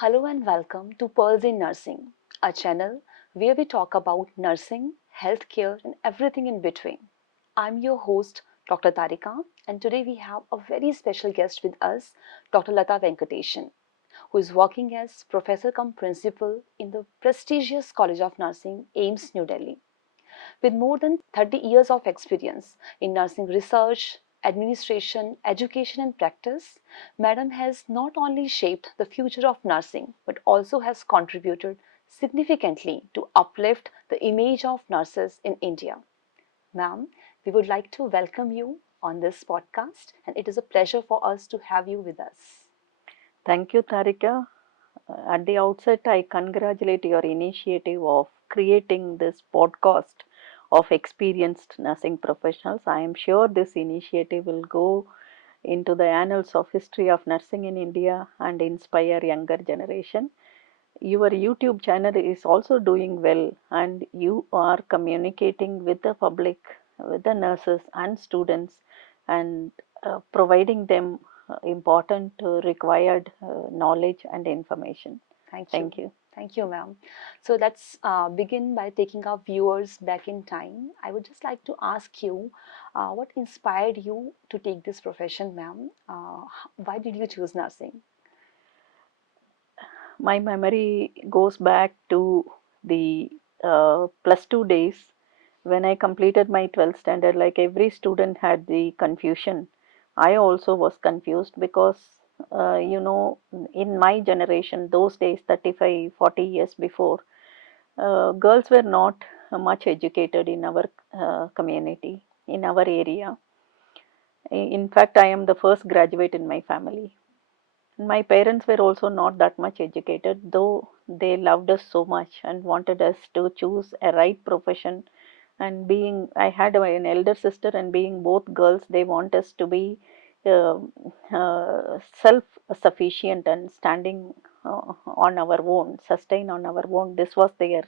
Hello and welcome to Pearls in Nursing, a channel where we talk about nursing, healthcare, and everything in between. I'm your host, Dr. Tarika, and today we have a very special guest with us, Dr. Latha Venkatesan, who is working as professor cum principal in the prestigious College of Nursing, AIMS, New Delhi. With more than 30 years of experience in nursing research, administration, education, and practice, Madam has not only shaped the future of nursing but also has contributed significantly to uplift the image of nurses in India. Ma'am, we would like to welcome you on this podcast, and it is a pleasure for us to have you with us. Thank you, Tarika. At the outset, I congratulate your initiative of creating this podcast of experienced nursing professionals. I am sure this initiative will go into the annals of history of nursing in India and inspire younger generation. Your YouTube channel is also doing well, and you are communicating with the public, with the nurses and students, and providing them important required knowledge and information. Thank you. Thank you. Thank you, ma'am. So let's begin by taking our viewers back in time. I would just like to ask you what inspired you to take this profession, ma'am? Why did you choose nursing? My memory goes back to the plus two days when I completed my 12th standard. Like every student had the confusion. I also was confused because, in my generation, those days, 35, 40 years before, girls were not much educated in our community, in our area. In fact, I am the first graduate in my family. My parents were also not that much educated, though they loved us so much and wanted us to choose a right profession. And being, I had an elder sister, and being both girls, they want us to be uh, self sufficient and standing on our own, sustain on our own. This was their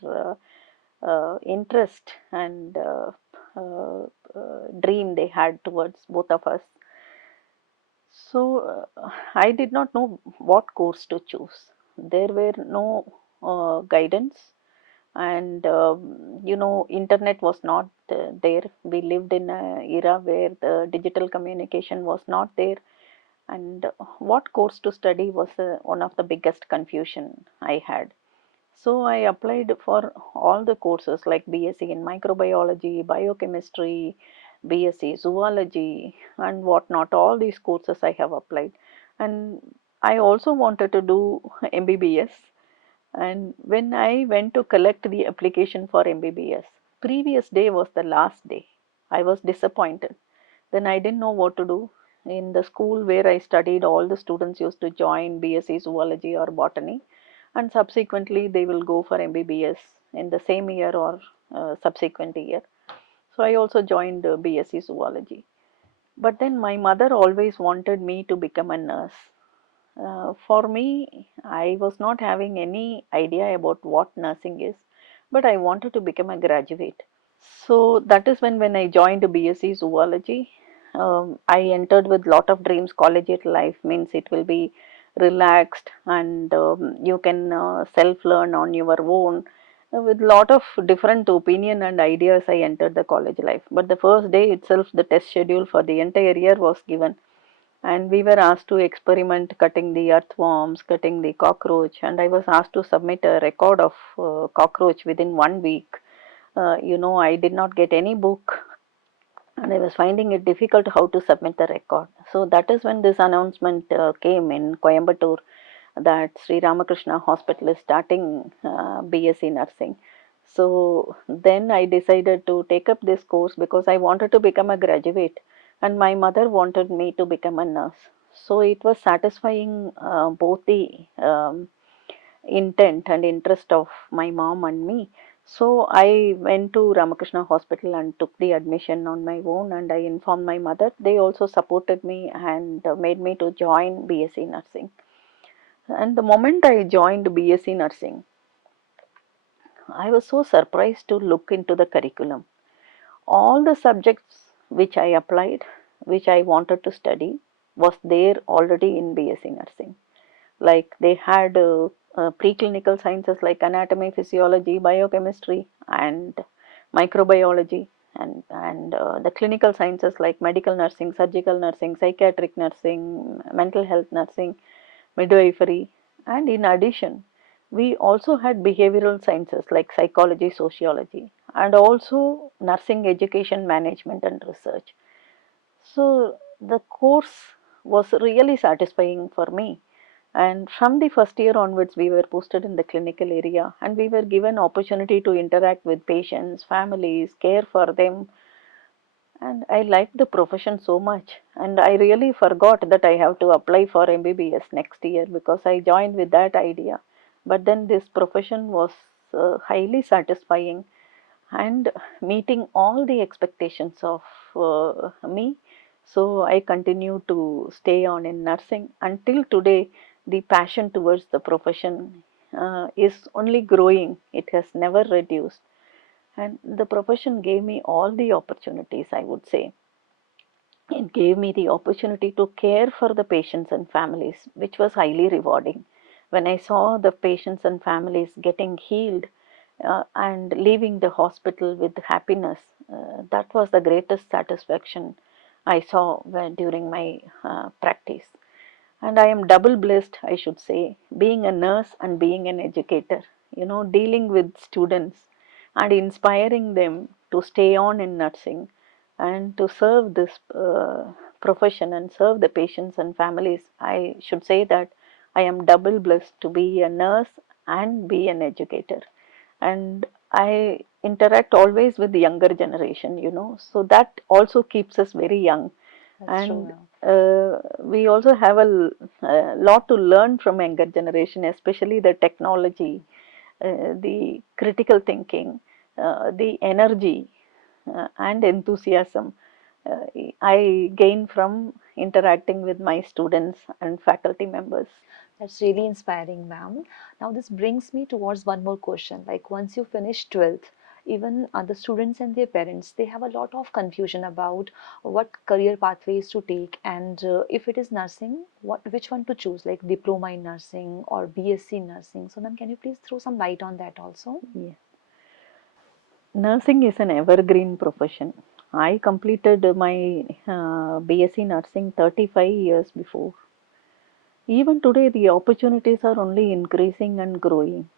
interest and uh, dream they had towards both of us. So I did not know what course to choose. There were no guidance, and internet was not there. We lived in an era where the digital communication was not there, and what course to study was one of the biggest confusion I had. So I applied for all the courses like BSc in microbiology, biochemistry, BSc zoology, and whatnot. All these courses I have applied, and I also wanted to do MBBS. And when I went to collect the application for MBBS, previous day was the last day. I was disappointed. Then I didn't know what to do. In the school where I studied, all the students used to join BSc zoology or botany, and subsequently they will go for MBBS in the same year or subsequent year. So I also joined BSc zoology. But then my mother always wanted me to become a nurse. For me, I was not having any idea about what nursing is, but I wanted to become a graduate. So that is when I joined BSc Zoology. I entered with lot of dreams. Collegiate life means it will be relaxed, and you can self-learn on your own. With lot of different opinion and ideas, I entered the college life. But the first day itself, the test schedule for the entire year was given, and we were asked to experiment cutting the earthworms, cutting the cockroach, and I was asked to submit a record of cockroach within 1 week. I did not get any book, and I was finding it difficult how to submit the record. So that is when this announcement came in Coimbatore that Sri Ramakrishna Hospital is starting BSc nursing. So then I decided to take up this course because I wanted to become a graduate, and my mother wanted me to become a nurse. So it was satisfying both the intent and interest of my mom and me. So I went to Ramakrishna Hospital and took the admission on my own, and I informed my mother. They also supported me and made me to join BSc nursing. And the moment I joined BSc nursing, I was so surprised to look into the curriculum. All the subjects which I applied, which I wanted to study, was there already in BSc nursing. Like they had preclinical sciences like anatomy, physiology, biochemistry, and microbiology, and the clinical sciences like medical nursing, surgical nursing, psychiatric nursing, mental health nursing, midwifery. And in addition, we also had behavioral sciences like psychology, sociology, and also nursing education management and research. So the course was really satisfying for me. And from the first year onwards, we were posted in the clinical area and we were given opportunity to interact with patients, families, care for them. And I liked the profession so much. And I really forgot that I have to apply for MBBS next year because I joined with that idea. But then this profession was highly satisfying and meeting all the expectations of me. So I continue to stay on in nursing until today. The passion towards the profession is only growing, it has never reduced. And the profession gave me all the opportunities, I would say. It gave me the opportunity to care for the patients and families, which was highly rewarding. When I saw the patients and families getting healed and leaving the hospital with happiness, that was the greatest satisfaction I saw during my practice. And I am double blessed, I should say, being a nurse and being an educator, dealing with students and inspiring them to stay on in nursing and to serve this profession and serve the patients and families. I should say that I am double blessed to be a nurse and be an educator. And I interact always with the younger generation, so that also keeps us very young. That's true, And ma'am. we also have a lot to learn from younger generation, especially the technology, the critical thinking, the energy, and enthusiasm uh, I gain from interacting with my students and faculty members. That's really inspiring, ma'am. Now, this brings me towards one more question. Like, once you finish 12th, even the students and their parents, they have a lot of confusion about what career pathways to take, and if it is nursing, which one to choose, like diploma in nursing or BSc nursing. So, ma'am, can you please throw some light on that also? Yeah. Nursing is an evergreen profession. I completed my BSc nursing 35 years before. Even today, the opportunities are only increasing and growing.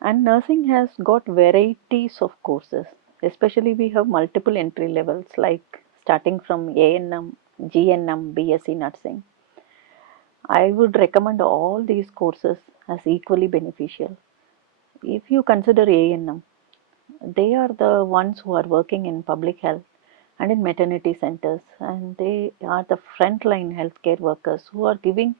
And nursing has got varieties of courses. Especially, we have multiple entry levels like starting from ANM, GNM, BSc nursing. I would recommend all these courses as equally beneficial. If you consider ANM, they are the ones who are working in public health and in maternity centers, and they are the frontline healthcare workers who are giving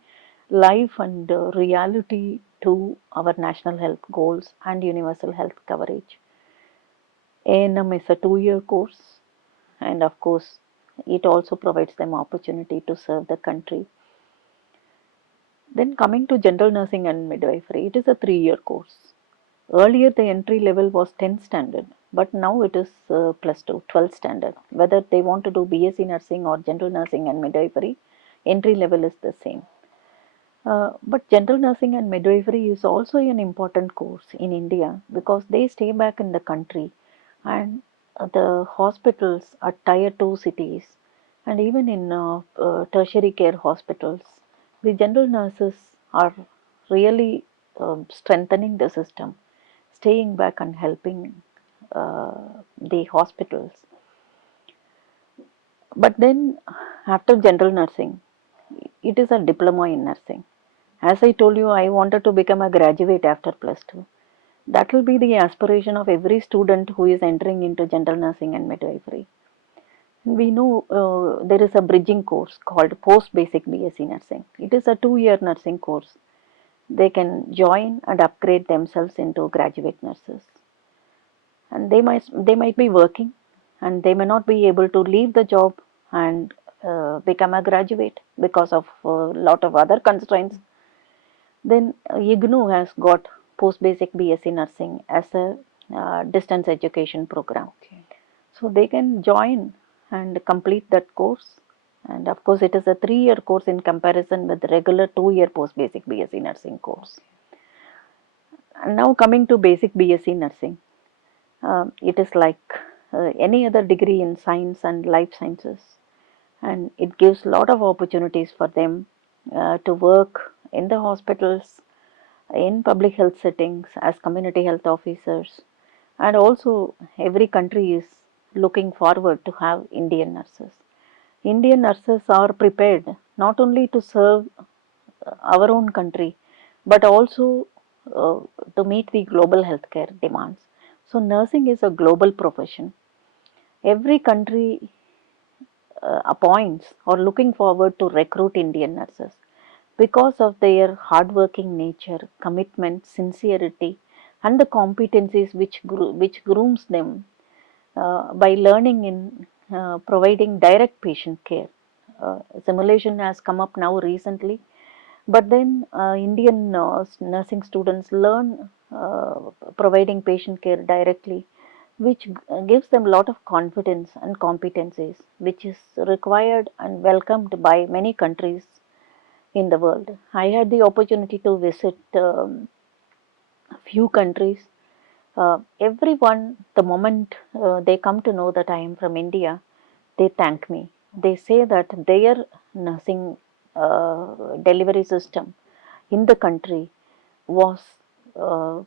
life and reality to our national health goals and universal health coverage. ANM is a 2-year course, and of course, it also provides them opportunity to serve the country. Then coming to general nursing and midwifery, it is a 3-year course. Earlier, the entry level was 10th standard, but now it is plus 2, 12th standard. Whether they want to do BSc nursing or general nursing and midwifery, entry level is the same. But general nursing and midwifery is also an important course in India because they stay back in the country, and the hospitals at tier 2 cities and even in tertiary care hospitals, the general nurses are really strengthening the system, staying back and helping the hospitals. But then, after general nursing, it is a diploma in nursing. As I told you, I wanted to become a graduate after plus 2. That will be the aspiration of every student who is entering into general nursing and midwifery. We know there is a bridging course called post basic BSc nursing. It is a 2-year nursing course. They can join and upgrade themselves into graduate nurses. And they might be working and they may not be able to leave the job and become a graduate because of a lot of other constraints. Then IGNU has got post basic BSc nursing as a distance education program. Okay. So they can join and complete that course And of course, it is a 3-year course in comparison with the regular 2-year post-basic BSc nursing course. And now coming to basic BSc nursing, it is like any other degree in science and life sciences, and it gives a lot of opportunities for them to work in the hospitals, in public health settings as community health officers, and also every country is looking forward to have Indian nurses. Indian nurses are prepared not only to serve our own country but also uh, to meet the global healthcare demands. So, nursing is a global profession. Every country appoints or looking forward to recruit Indian nurses because of their hardworking nature, commitment, sincerity, and the competencies which grooms them by learning in providing direct patient care. Simulation has come up now recently, but then Indian nursing students learn providing patient care directly, which gives them a lot of confidence and competencies, which is required and welcomed by many countries in the world. I had the opportunity to visit a few countries. Everyone, the moment they come to know that I am from India, they thank me. They say that their nursing delivery system in the country was uh,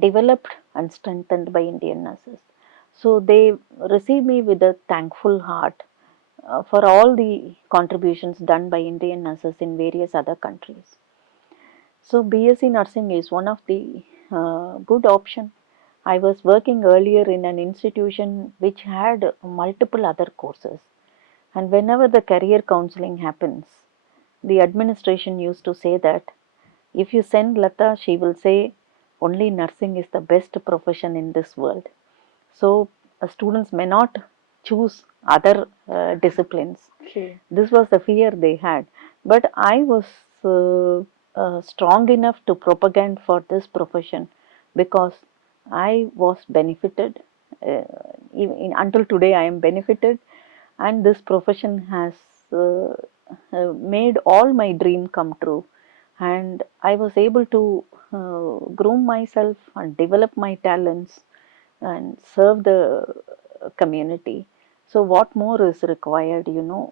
developed and strengthened by Indian nurses. So they receive me with a thankful heart for all the contributions done by Indian nurses in various other countries. So BSc nursing is one of the good option. I was working earlier in an institution which had multiple other courses, and whenever the career counseling happens, the administration used to say that if you send Latha, she will say only nursing is the best profession in this world. So students may not choose other disciplines. Okay. This was the fear they had, but I was strong enough to propagate for this profession because I was benefited. Until today, I am benefited, and this profession has uh, made all my dream come true. And I was able to groom myself and develop my talents and serve the community. So, what more is required,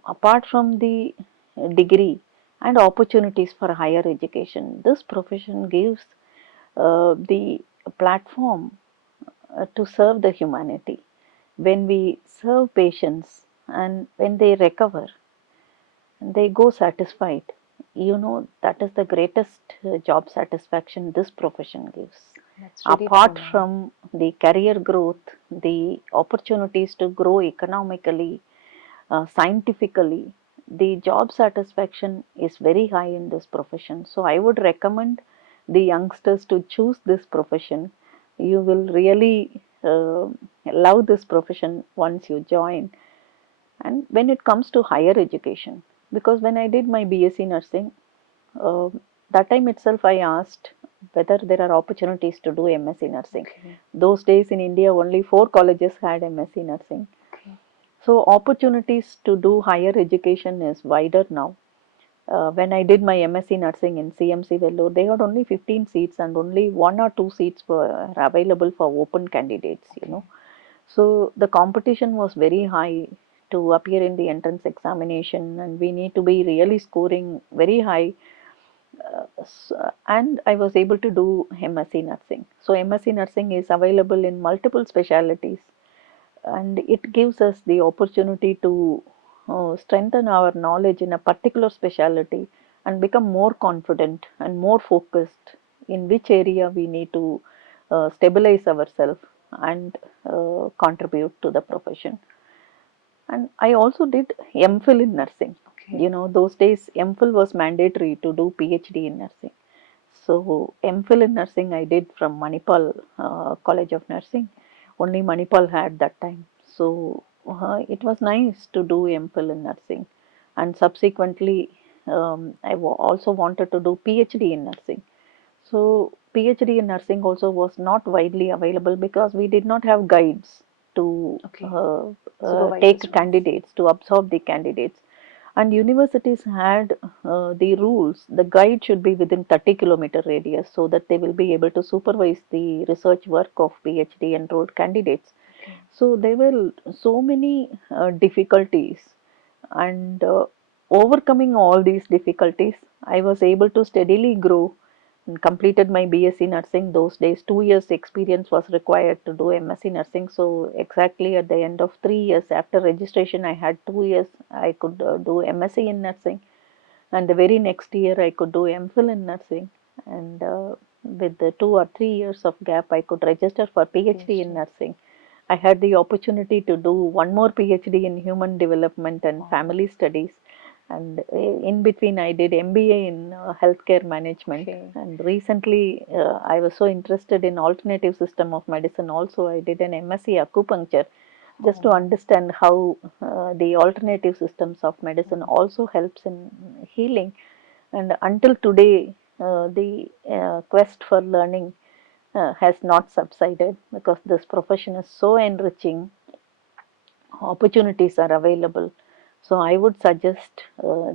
apart from the degree and opportunities for higher education? This profession gives the platform to serve the humanity. When we serve patients and when they recover, they go satisfied. That is the greatest job satisfaction this profession gives. That's really Apart true. from the career growth, the opportunities to grow economically, scientifically, the job satisfaction is very high in this profession. So I would recommend the youngsters to choose this profession. You will really love this profession once you join. And when it comes to higher education, because when I did my BSc nursing, uh, that time itself I asked whether there are opportunities to do MSc nursing. Okay. Those days in India, only 4 colleges had MSc nursing. Okay. So opportunities to do higher education is wider now. When I did my MSc nursing in CMC Vellore, they had only 15 seats and only 1 or 2 seats were available for open candidates. Okay. So the competition was very high to appear in the entrance examination, and we need to be really scoring very high. And I was able to do MSc nursing. So MSc nursing is available in multiple specialties, and it gives us the opportunity to strengthen our knowledge in a particular specialty and become more confident and more focused in which area we need to stabilize ourselves and contribute to the profession. And I also did MPhil in nursing. Okay. Those days MPhil was mandatory to do PhD in nursing. So MPhil in nursing I did from Manipal College of Nursing. Only Manipal had that time. So it was nice to do MPhil in nursing. And subsequently, also wanted to do PhD in nursing. So PhD in nursing also was not widely available because we did not have guides to Okay. Supervise the take students. candidates, to absorb the candidates. And universities had the rules. The guide should be within 30-kilometer radius so that they will be able to supervise the research work of PhD enrolled candidates. Okay. So there were so many difficulties, and overcoming all these difficulties, I was able to steadily grow and completed my BSc nursing. Those days 2 years experience was required to do MSc nursing, so exactly at the end of 3 years after registration I had 2 years I could do MSc in nursing, and the very next year I could do MPhil in nursing, and with the 2 or 3 years of gap I could register for PhD in PhD. nursing. I had the opportunity to do one more PhD in human development and Wow. family studies, and in between I did MBA in healthcare management. Okay. And recently I was so interested in alternative system of medicine. Also, I did an MSc acupuncture just to Oh. understand how the alternative systems of medicine Mm. also helps in healing. And until today, the quest for learning has not subsided because this profession is so enriching, opportunities are available. So I would suggest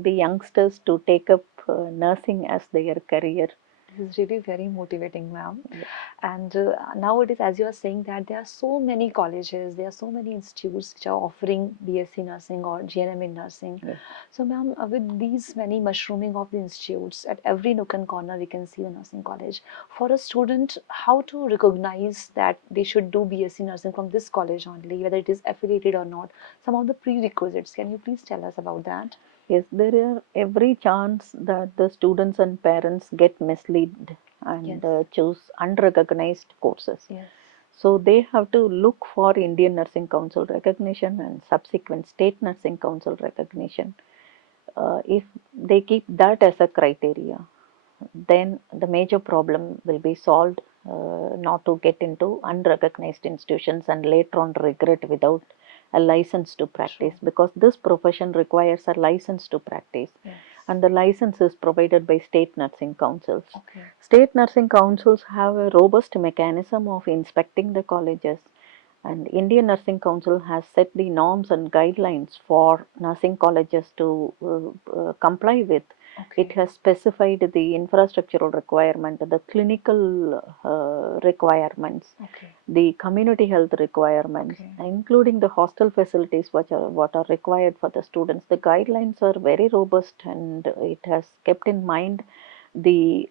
the youngsters to take up nursing as their career. This is really very motivating, ma'am. Yeah. And nowadays, as you are saying that there are so many colleges, there are so many institutes which are offering BSc nursing or GNM in nursing. Yes. So, ma'am, with these many mushrooming of the institutes, at every nook and corner we can see a nursing college. For a student, how to recognize that they should do BSc nursing from this college only, whether it is affiliated or not? Some of the prerequisites. Can you please tell us about that? Yes, there are every chance that the students and parents get misled Yes. and choose unrecognized courses. Yes. So they have to look for Indian Nursing Council recognition and subsequent state nursing council recognition. If they keep that as a criteria, then the major problem will be solved, not to get into unrecognized institutions and later on regret without a license to practice, True. because this profession requires a license to practice, Yes. and the license is provided by state nursing councils. Okay. State nursing councils have a robust mechanism of inspecting the colleges, and Indian Nursing Council has set the norms and guidelines for nursing colleges to comply with. It Okay. has specified the infrastructural requirement, the clinical requirements, Okay. the community health requirements, Okay. including the hostel facilities what are required for the students. The guidelines are very robust, and it has kept in mind the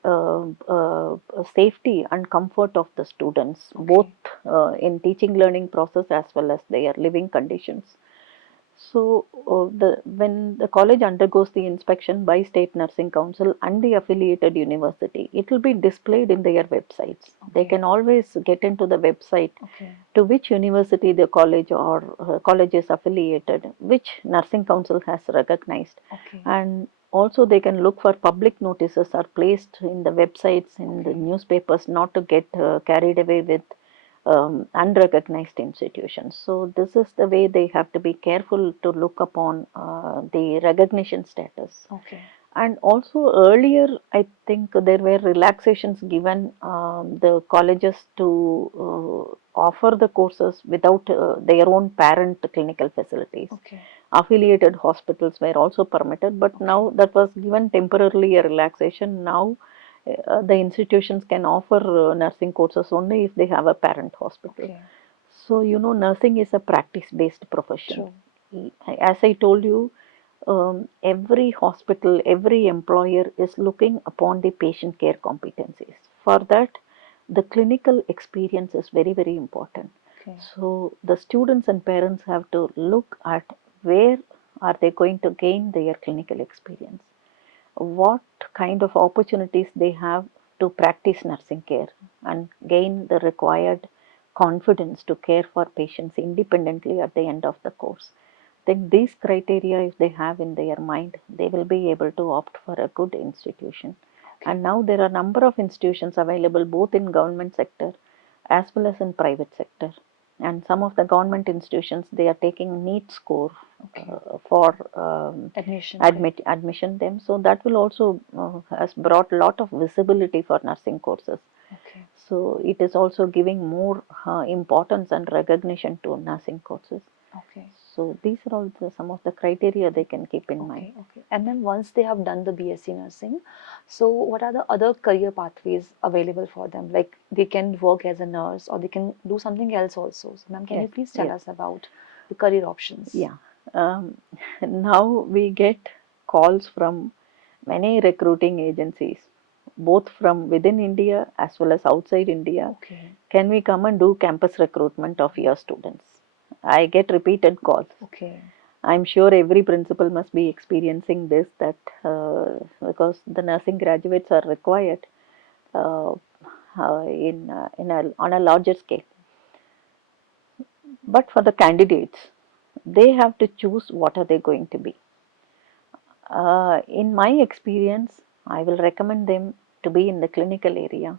safety and comfort of the students, both Okay. in teaching learning process as well as their living conditions. So, when the college undergoes the inspection by State Nursing Council and the affiliated university, it will be displayed in their websites. They Okay. can always get into the website Okay. to which university the college or college is affiliated, which nursing council has recognized, Okay. and also they can look for public notices are placed in the websites, in the Okay. newspapers, not to get carried away with unrecognized institutions. So this is the way they have to be careful to look upon the recognition status. Okay. And also earlier, I think there were relaxations given the colleges to offer the courses without their own parent clinical facilities. Okay. Affiliated hospitals were also permitted, but Okay. now that was given temporarily a relaxation. Now the institutions can offer nursing courses only if they have a parent hospital. Okay. So, nursing is a practice based profession. True. As I told you, every hospital, every employer is looking upon the patient care competencies. For that, the clinical experience is very, very important. Okay. So, the students and parents have to look at where are they going to gain their clinical experience, what kind of opportunities they have to practice nursing care and gain the required confidence to care for patients independently at the end of the course. Then these criteria, if they have in their mind, they will be able to opt for a good institution. Okay. And now there are a number of institutions available both in government sector as well as in private sector. And some of the government institutions, they are taking NEET score Okay. for Admission. Correct. admission them. So that will also has brought a lot of visibility for nursing courses. Okay. So it is also giving more importance and recognition to nursing courses. Okay. So these are all some of the criteria they can keep in mind. Okay, okay. And then once they have done the BSc nursing, so what are the other career pathways available for them? Like they can work as a nurse or they can do something else also. So, ma'am, can you Yes, please tell yes, us about the career options? yeah. Um, Now we get calls from many recruiting agencies, both from within India as well as outside India. Okay, Can we come and do campus recruitment of your students? I get repeated calls. okay. I'm sure every principal must be experiencing this, that because the nursing graduates are required uh, on a larger scale. But for the candidates, they have to choose what are they going to be. In my experience, I will recommend them to be in the clinical area,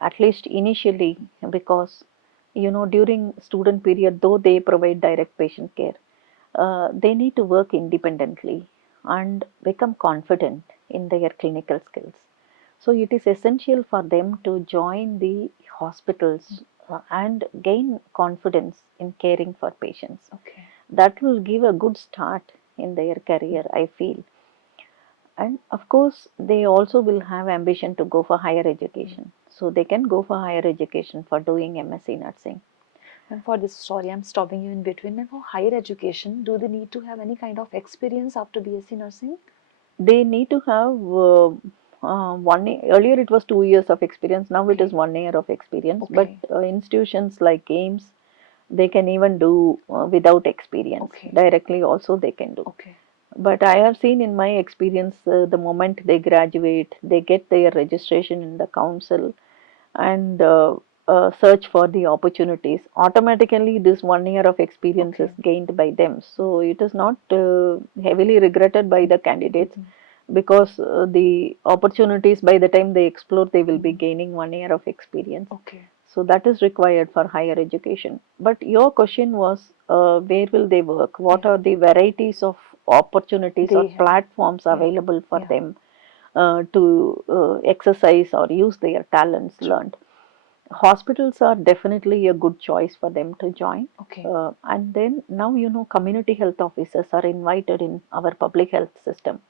at least initially, because during student period, though they provide direct patient care, they need to work independently and become confident in their clinical skills. So it is essential for them to join the hospitals and gain confidence in caring for patients. Okay. That will give a good start in their career, I feel. And of course, they also will have ambition to go for higher education. So they can go for higher education for doing MSc nursing. And for this, sorry, I'm stopping you in between. And for higher education, do they need to have any kind of experience after BSc nursing? They need to have earlier it was 2 years of experience, now it is Okay, 1 year of experience. But okay, institutions like AIMS, they can even do without experience. okay, Directly also they can do. okay, But I have seen in my experience, the moment they graduate, they get their registration in the council and search for the opportunities. Automatically, this 1 year of experience is okay. gained by them. So it is not heavily regretted by the candidates, Mhm, because the opportunities, by the time they explore, they will be mhm. gaining 1 year of experience. Okay. So that is required for higher education. But your question was, where will they work? What Yeah, are the varieties of opportunities or they have. platforms Yeah, available for yeah, them to exercise or use their talents true. learned? Hospitals are definitely a good choice for them to join. Okay, And then now, community health officers are invited in our public health system.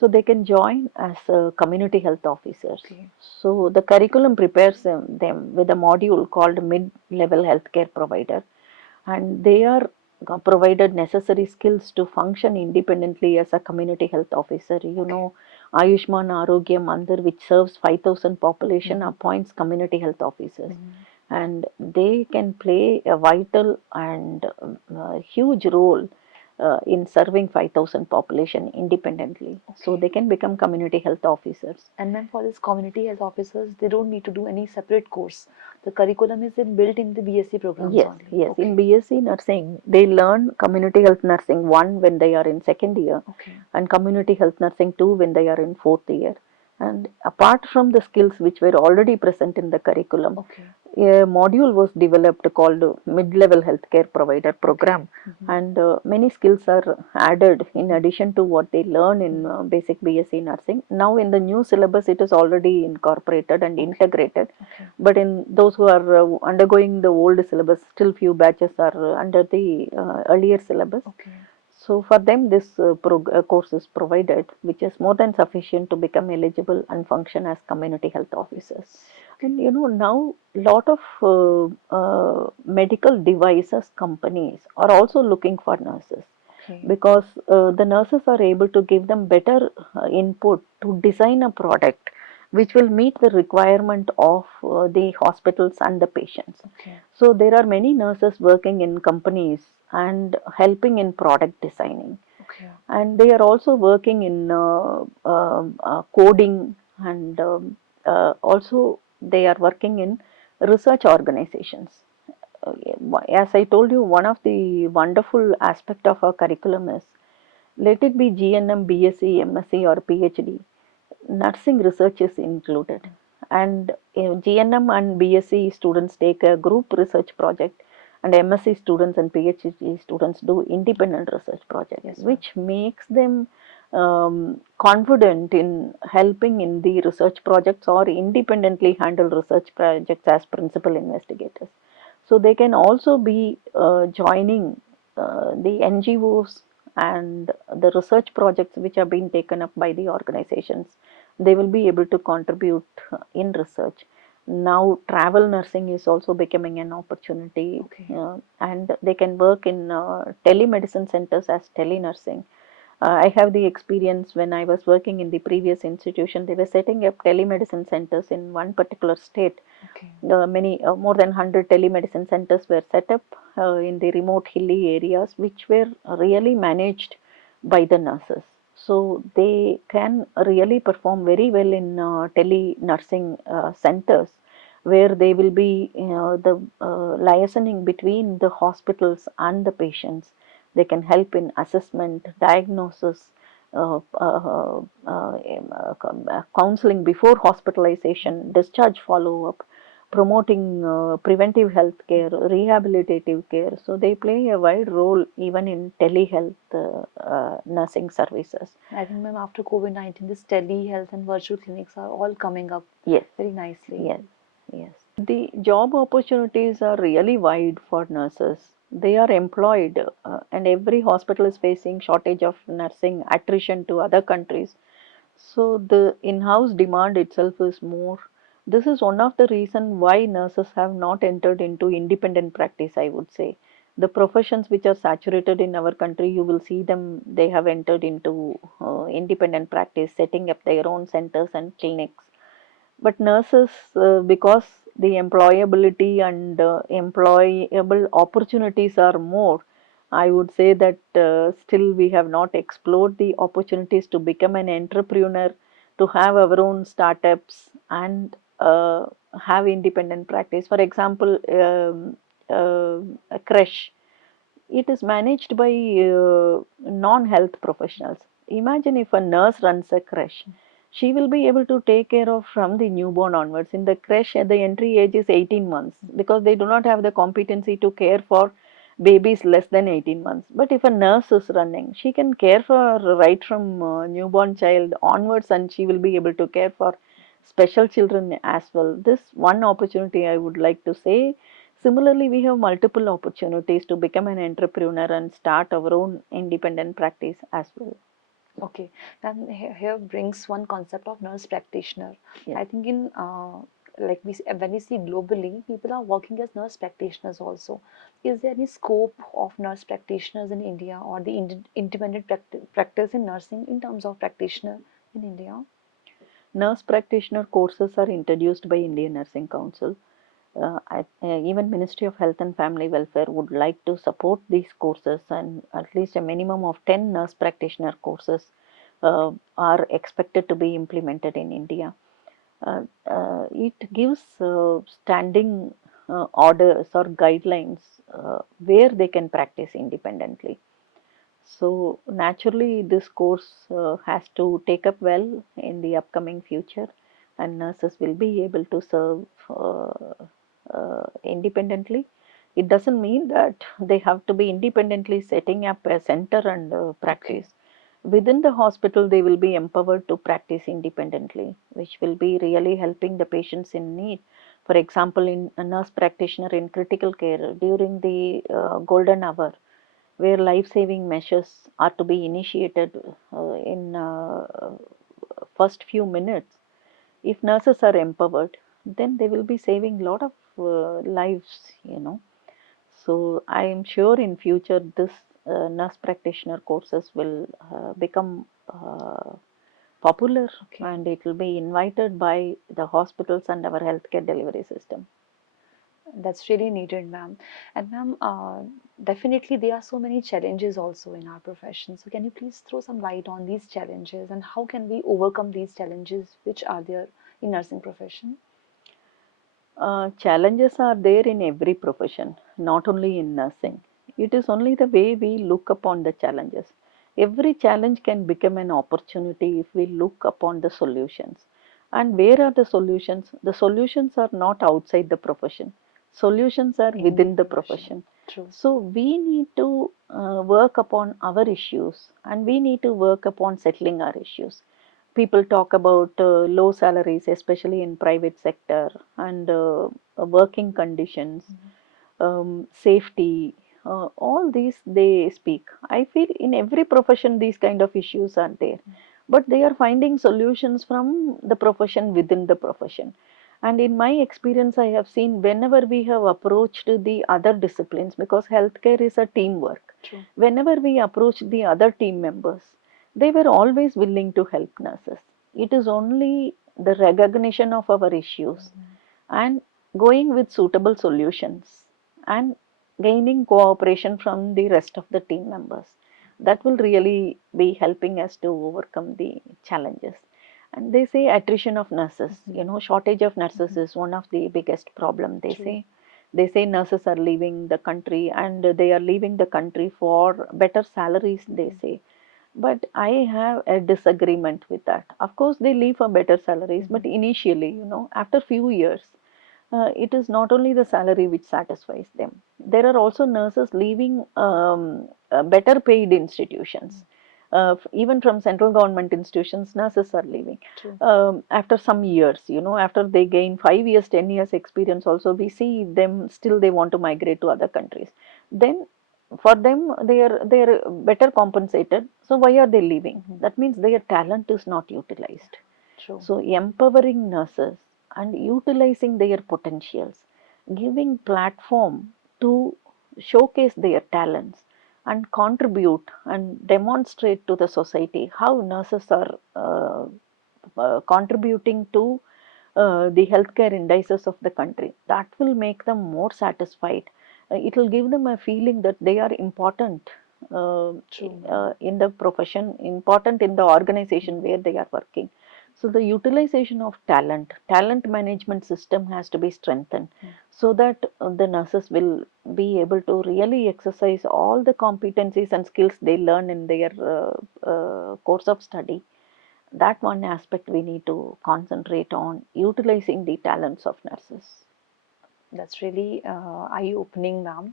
So they can join as community health officers. okay, So the curriculum prepares them with a module called mid-level healthcare provider, and they are provided necessary skills to function independently as a community health officer. okay. Ayushman Arogya Mandir, which serves 5,000 population, Mm-hmm. appoints community health officers, Mm-hmm. and they can play a vital and huge role in serving 5,000 population independently. So Okay. they can become community health officers. And then for this community health officers, they don't need to do any separate course. The curriculum is built in the BSc programs Yes, only. yes. In Okay, BSc nursing, they learn community health nursing 1 when they are in second year, okay, and community health nursing 2 when they are in fourth year. And apart from the skills which were already present in the curriculum, okay, a module was developed called mid-level healthcare provider okay. program, Mm-hmm. and many skills are added in Mm-hmm. addition to what they learn in Mm-hmm. basic BSc nursing. Now in the new syllabus, it is already incorporated and Okay, integrated. okay, But in those who are undergoing the old syllabus, still few batches are under the earlier syllabus. okay. So for them, this course is provided, which is more than sufficient to become eligible and function as community health officers. Officers. Okay, And now lot of medical devices companies are also looking for nurses, okay, because the nurses are able to give them better input to design a product which will meet the requirement of the hospitals and the patients. okay, So there are many nurses working in companies and helping in product designing, okay, and they are also working in coding, and also they are working in research organizations. As I told you, one of the wonderful aspect of our curriculum is, let it be GNM, BSc, MSc or PhD, nursing research is included. And GNM and BSc students take a group research project, and MSc students and PhD students do independent research project, yes, ma'am. which makes them confident in helping in the research projects or independently handle research projects as principal investigators. So they can also be joining the NGOs and the research projects which are being taken up by the organizations, they will be able to contribute in research. Now, travel nursing is also becoming an opportunity, Okay. and they can work in telemedicine centers as telenursing. I have the experience when I was working in the previous institution, they were setting up telemedicine centers in one particular state. Okay. Many more than 100 telemedicine centers were set up in the remote hilly areas, which were really managed by the nurses. So they can really perform very well in tele nursing centers, where they will be the liaising between the hospitals and the patients. They can help in assessment, diagnosis, counseling before hospitalization, discharge follow up, promoting preventive health care, rehabilitative care. So they play a wide role even in telehealth nursing services. I think, ma'am, after COVID-19, this telehealth and virtual clinics are all coming up Yes, very nicely. yes, yes. The job opportunities are really wide for nurses. They are employed, and every hospital is facing shortage of nursing, attrition to other countries. So the in-house demand itself is more. This is one of the reason why nurses have not entered into independent practice, I would say. The professions which are saturated in our country, you will see them, they have entered into independent practice, setting up their own centers and clinics. But nurses, because the employability and employable opportunities are more, I would say that still we have not explored the opportunities to become an entrepreneur, to have our own startups and have independent practice. For example, a creche, it is managed by non-health professionals. Imagine if a nurse runs a creche, she will be able to take care of from the newborn onwards. In the creche, the entry age is 18 months because they do not have the competency to care for babies less than 18 months. But if a nurse is running, she can care for right from newborn child onwards, and she will be able to care for special children as well. This one opportunity I would like to say. Similarly, we have multiple opportunities to become an entrepreneur and start our own independent practice as well. Okay, and here brings one concept of nurse practitioner. Yes. I think in like when we see globally, people are working as nurse practitioners also. Is there any scope of nurse practitioners in India or the independent practice in nursing in terms of practitioner in India? Nurse practitioner courses are introduced by Indian Nursing Council. Even Ministry of Health and Family Welfare would like to support these courses, and at least a minimum of 10 nurse practitioner courses are expected to be implemented in India. It gives standing orders or guidelines where they can practice independently. So naturally, this course has to take up well in the upcoming future, and nurses will be able to serve independently. It doesn't mean that they have to be independently setting up a center and Okay. practice. Within the hospital, they will be empowered to practice independently, which will be really helping the patients in need. For example, in a nurse practitioner in critical care during the golden hour, where life-saving measures are to be initiated in first few minutes. If nurses are empowered, then they will be saving a lot of lives. So I am sure in future this nurse practitioner courses will become popular, Okay. and it will be invited by the hospitals and our healthcare delivery system. That's really needed, ma'am. And ma'am, definitely there are so many challenges also in our profession. So can you please throw some light on these challenges and how can we overcome these challenges which are there in nursing profession? Challenges are there in every profession, not only in nursing. It is only the way we look upon the challenges. Every challenge can become an opportunity if we look upon the solutions. And where are the solutions? The solutions are not outside the profession, solutions are In the within the profession. profession. True. So we need to work upon our issues, and we need to work upon settling our issues. People talk about low salaries, especially in private sector, and working conditions, safety. all these they speak. I feel in every profession these kind of issues are there, but they are finding solutions from the profession within the profession. And in my experience, I have seen whenever we have approached the other disciplines, because healthcare is a teamwork, True. whenever we approach the other team members, they were always willing to help nurses. It is only the recognition of our issues and going with suitable solutions and gaining cooperation from the rest of the team members that will really be helping us to overcome the challenges. And they say attrition of nurses, shortage of nurses is one of the biggest problem. They True. say nurses are leaving the country, and they are leaving the country for better salaries, they say. But I have a disagreement with that. Of course, they leave for better salaries, but initially, after few years, it is not only the salary which satisfies them. There are also nurses leaving better paid institutions. Even from central government institutions, nurses are leaving. True. After some years, after they gain 5 years, 10 years experience, also we see them still they want to migrate to other countries. Then for them, they are better compensated. So why are they leaving? That means their talent is not utilized. True. So empowering nurses and utilizing their potentials, giving platform to showcase their talents and contribute and demonstrate to the society how nurses are contributing to the healthcare indices of the country. That will make them more satisfied. It will give them a feeling that they are important in the profession, important in the organization where they are working. So the utilization of talent management system has to be strengthened, so that the nurses will be able to really exercise all the competencies and skills they learn in their course of study. That one aspect we need to concentrate on, utilizing the talents of nurses. That's really eye-opening, ma'am.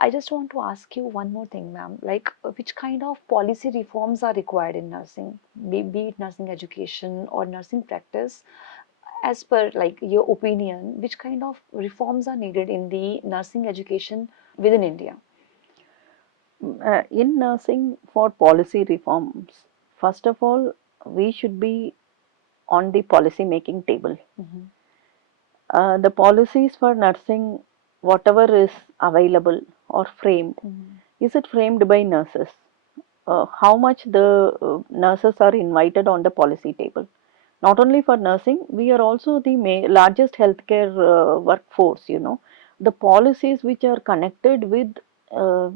I just want to ask you one more thing, ma'am. Like, which kind of policy reforms are required in nursing, be it nursing education or nursing practice? As per like your opinion, which kind of reforms are needed in the nursing education within India? In nursing, for policy reforms, first of all, we should be on the policy making table. The policies for nursing, whatever is available or framed, is it framed by nurses? How much the nurses are invited on the policy table? Not only for nursing, we are also the largest healthcare workforce. The policies which are connected with uh,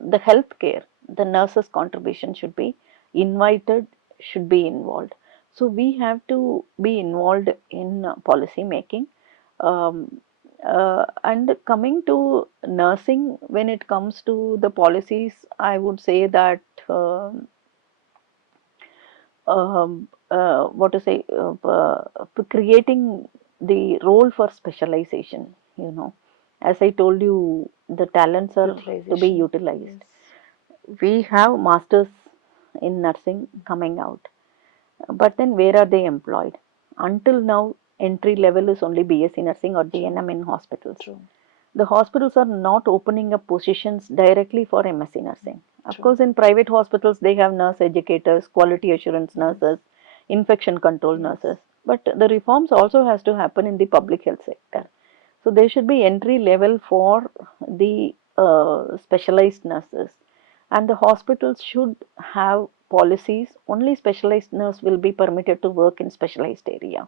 the healthcare, the nurses' contribution should be invited, should be involved. So we have to be involved in policy making. Um, and coming to nursing, when it comes to the policies, I would say that what to say, creating the role for specialization. As I told you, the talents are to be Utilization. utilized. Yes. We have masters in nursing coming out, but then where are they employed? Until now, entry level is only BSc nursing or True. GNM in hospitals. True. The hospitals are not opening up positions directly for MSc nursing. Of True. course, in private hospitals, they have nurse educators, quality assurance Yes. nurses, infection control Yes. nurses. But the reforms also has to happen in the public health sector. So there should be entry level for the specialized nurses, and the hospitals should have policies. Only specialized nurse will be permitted to work in specialized area.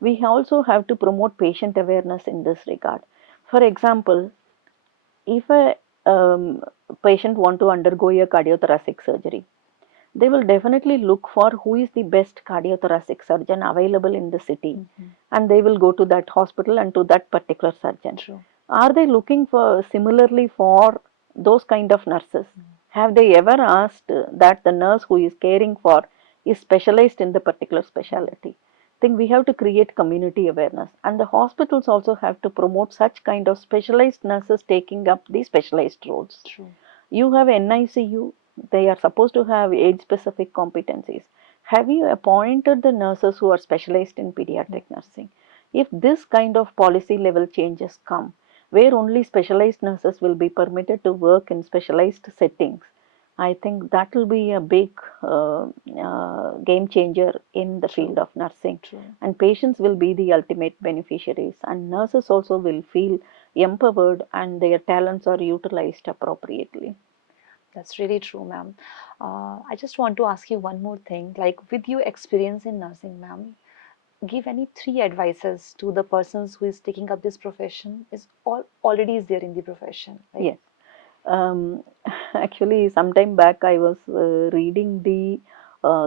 We also have to promote patient awareness in this regard. For example, if a patient want to undergo a cardiothoracic surgery, they will definitely look for who is the best cardiothoracic surgeon available in the city, and they will go to that hospital and to that particular surgeon. True. Are they looking for similarly for those kind of nurses? Have they ever asked that the nurse who is caring for is specialized in the particular specialty? I think we have to create community awareness, and the hospitals also have to promote such kind of specialized nurses taking up the specialized roles. True. You have NICU, they are supposed to have age specific competencies. Have you appointed the nurses who are specialized in pediatric nursing? If this kind of policy level changes come, where only specialized nurses will be permitted to work in specialized settings. I think that will be a big game changer in the field True, of nursing. true. And patients will be the ultimate beneficiaries, and nurses also will feel empowered and their talents are utilized appropriately. That's really true, ma'am. I just want to ask you one more thing. Like, with your experience in nursing, ma'am, give any three advices to the persons who is taking up this profession, is already is there in the profession. Like, Yes. Um, Actually, sometime back I was reading the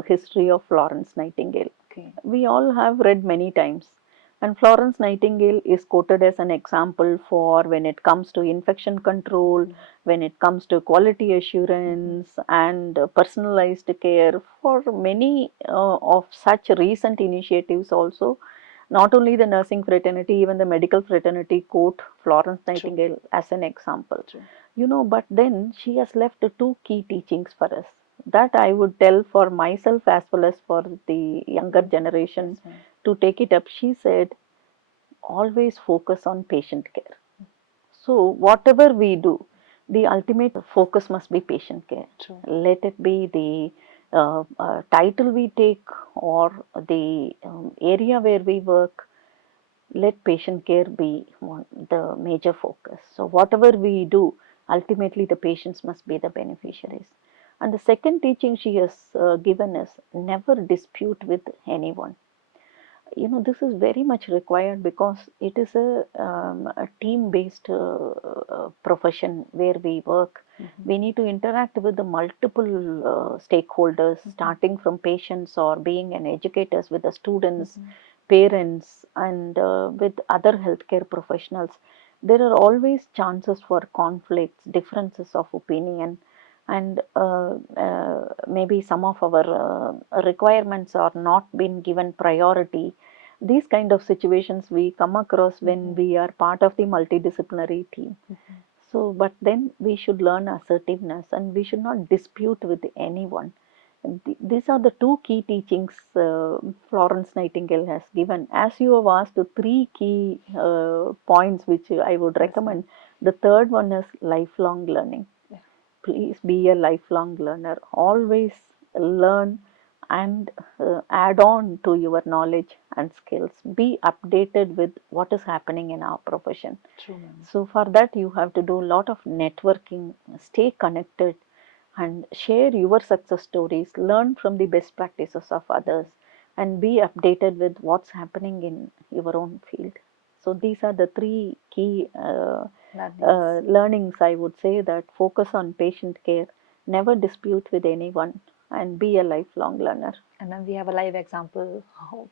history of Florence Nightingale. okay, We all have read many times, and Florence Nightingale is quoted as an example for when it comes to infection control, mm-hmm. when it comes to quality Mm-hmm. assurance and personalized care. For many of such recent initiatives also, not only the nursing fraternity, even the medical fraternity quote Florence True, Nightingale as an example. true. But then she has left two key teachings for us that I would tell for myself as well as for the younger Mm-hmm. generation Yes, ma'am. to take it up. She said, always focus on patient care. So, whatever we do, the ultimate focus must be patient care. True. Let it be the title we take or the area where we work, let patient care be the major focus. So, whatever we do, ultimately the patients must be the beneficiaries. And the second teaching she has given is never dispute with anyone. This is very much required because it is a team based profession where we work. Mm-hmm. We need to interact with the multiple stakeholders, Mm-hmm. starting from patients or being an educators with the students, Mm-hmm. parents, and with other healthcare professionals. There are always chances for conflicts, differences of opinion, and maybe some of our requirements are not been given priority. These kind of situations we come across when Mm-hmm. we are part of the multidisciplinary team. Mm-hmm. So, but then we should learn assertiveness and we should not dispute with anyone. These are the two key teachings Florence Nightingale has given. As you have asked, the three key points which I would Yes, ma'am. recommend. The third one is lifelong learning. Yeah. Please be a lifelong learner. Always learn and add on to your knowledge and skills. Be updated with what is happening in our profession. True, ma'am. So, for that, you have to do a lot of networking, stay connected, and share your success stories, learn from the best practices of others, and be updated with what's happening in your own field. So, these are the three key Learnings. learnings I would say, that focus on patient care, never dispute with anyone, and be a lifelong learner. And then we have a live example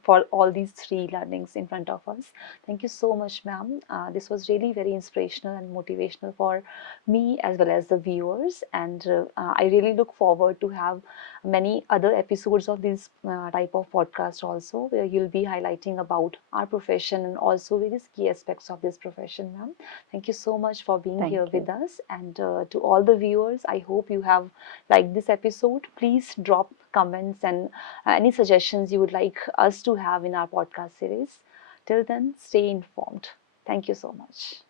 for all these three learnings in front of us. Thank you so much, ma'am. This was really very inspirational and motivational for me as well as the viewers. And I really look forward to have many other episodes of this type of podcast also, where you'll be highlighting about our profession and also various key aspects of this profession, ma'am. Thank you so much for being here Thank with you. us. And to all the viewers, I hope you have liked this episode. Please drop comments and any suggestions you would like us to have in our podcast series. Till then, stay informed. Thank you so much.